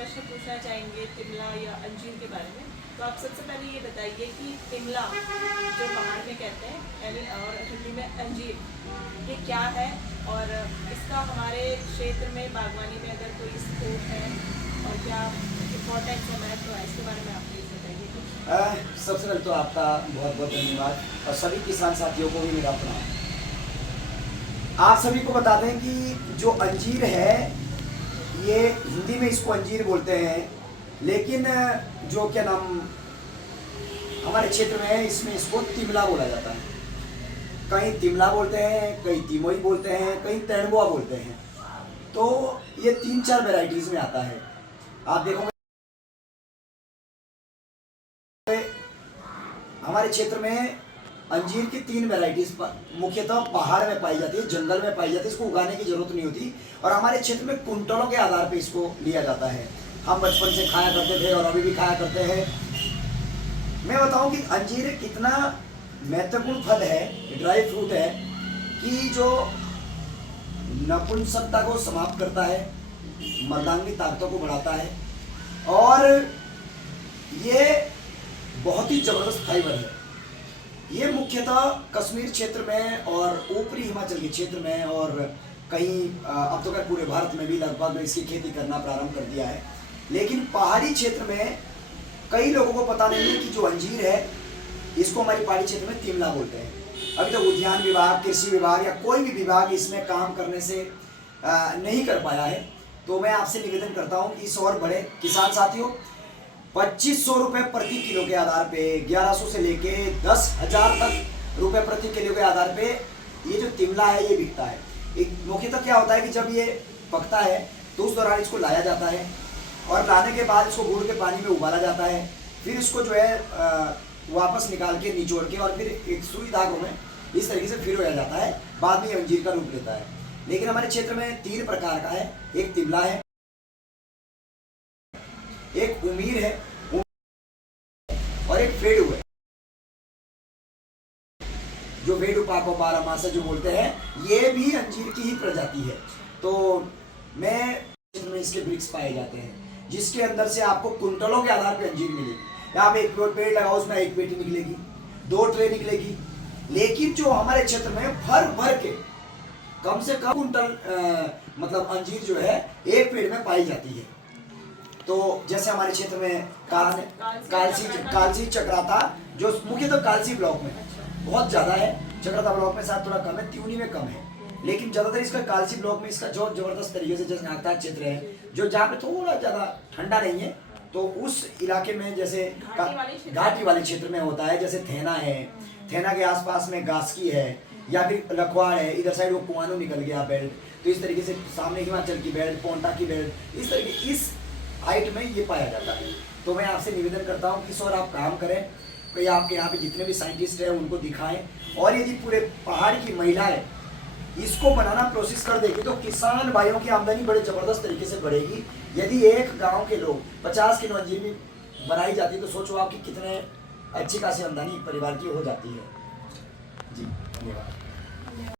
प्रश्न पूछना चाहेंगे तिमला या अंजीर के बारे में। तो आप सबसे पहले ये बताइए कि तिमला जो पहाड़ में कहते हैं यानी और हिंदी में अंजीर, ये क्या है और इसका हमारे क्षेत्र में बागवानी में अगर कोई स्कोप है और क्या इम्पोर्टेंस है, महत्व है, इसके बारे में आप प्लीज़ बताइए। सबसे पहले तो आपका बहुत बहुत धन्यवाद और सभी किसान साथियों को भी मेरा प्रणाम। आप सभी को बता दें कि जो अंजीर है ये हिंदी में इसको अंजीर बोलते हैं, लेकिन जो क्या नाम हमारे क्षेत्र में है इसमें इसको तिमला बोला जाता है। कहीं तिमला बोलते हैं, कहीं तिमोई बोलते हैं, कहीं तेंदुआ बोलते हैं। तो ये 3-4 वैरायटीज में आता है। आप देखोगे हमारे क्षेत्र में अंजीर की 3 वैरायटीज मुख्यतः पहाड़ में पाई जाती है, जंगल में पाई जाती है। इसको उगाने की जरूरत नहीं होती और हमारे क्षेत्र में कुंटलों के आधार पे इसको लिया जाता है। हम बचपन से खाया करते थे और अभी भी खाया करते हैं। मैं बताऊं कि अंजीर कितना महत्वपूर्ण फल है, ड्राई फ्रूट है, कि जो नपुंसकता को समाप्त करता है, मर्दांगी ताकतों को बढ़ाता है और ये बहुत ही जबरदस्त फाइबर है। ये मुख्यतः कश्मीर क्षेत्र में और ऊपरी हिमाचल के क्षेत्र में और कहीं अब तो पूरे भारत में भी लगभग इसकी खेती करना प्रारंभ कर दिया है। लेकिन पहाड़ी क्षेत्र में कई लोगों को पता नहीं है कि जो अंजीर है इसको हमारी पहाड़ी क्षेत्र में तिमला बोलते हैं। अभी तक उद्यान विभाग, कृषि विभाग या कोई भी विभाग इसमें काम करने से नहीं कर पाया है। तो मैं आपसे निवेदन करता हूँ कि इस और बड़े किसान साथियों 2500 रुपये प्रति किलो के आधार पे, 1100 से लेके 10,000 तक रुपए प्रति किलो के आधार पे ये जो तिमला है ये बिकता है। एक मुख्यतः क्या होता है कि जब ये पकता है तो उस दौरान इसको लाया जाता है और लाने के बाद इसको गुड़ के पानी में उबाला जाता है। फिर इसको जो है वापस निकाल के निचोड़ के और फिर एक सुई धागों में इस तरीके से फिरोया जाता है। बाद में ये अंजीर का रूप लेता है। लेकिन हमारे क्षेत्र में 3 प्रकार का है, एक तिमला है, एक उमीर है और एक वेडू है। जो वेडू पाको बारहमासा जो बोलते हैं, ये भी अंजीर की ही प्रजाति है। तो में इसके वृक्ष पाए जाते हैं जिसके अंदर से आपको कुंटलों के आधार पर अंजीर मिलेगी। आप एक पेड़ लगाओ, उसमें 1 पेटी निकलेगी, 2 ट्रे निकलेगी। लेकिन जो हमारे क्षेत्र में भर के कम से कम कुंटल मतलब अंजीर जो है एक पेड़ में पाई जाती है। तो जैसे हमारे क्षेत्र में कालसी चक्राता जो मुख्यतः कालसी ब्लॉक में बहुत ज्यादा है, चक्राता ब्लॉक में शायद थोड़ा कम है, त्यूनी में कम है। लेकिन ज्यादातर इसका कालसी ब्लॉक में इसका जो जबरदस्त तरीके से, जैसे नागता क्षेत्र है जो जहाँ पे थोड़ा ज्यादा ठंडा नहीं है, तो उस इलाके में जैसे घाटी वाले क्षेत्र में होता है। जैसे थेना है, थेना के आसपास में गास्की है या फिर लखवाड़ है, इधर साइड वो कुआनो निकल गया बेल्ट, तो इस तरीके से सामने हिमाचल की बेल्ट, पोंटा की बेल्ट, इस तरीके इस हाइट में ये पाया जाता है। तो मैं आपसे निवेदन करता हूँ कि सर आप काम करें, कि आपके यहाँ पे जितने भी साइंटिस्ट हैं उनको दिखाएं और यदि पूरे पहाड़ की महिलाएं इसको बनाना प्रोसेस कर देगी तो किसान भाइयों की आमदनी बड़े जबरदस्त तरीके से बढ़ेगी। यदि एक गांव के लोग 50 किलो अंजीर भी बनाई जाती तो सोचो आप कि कितने अच्छी खासी आमदनी परिवार की हो जाती है। जी धन्यवाद।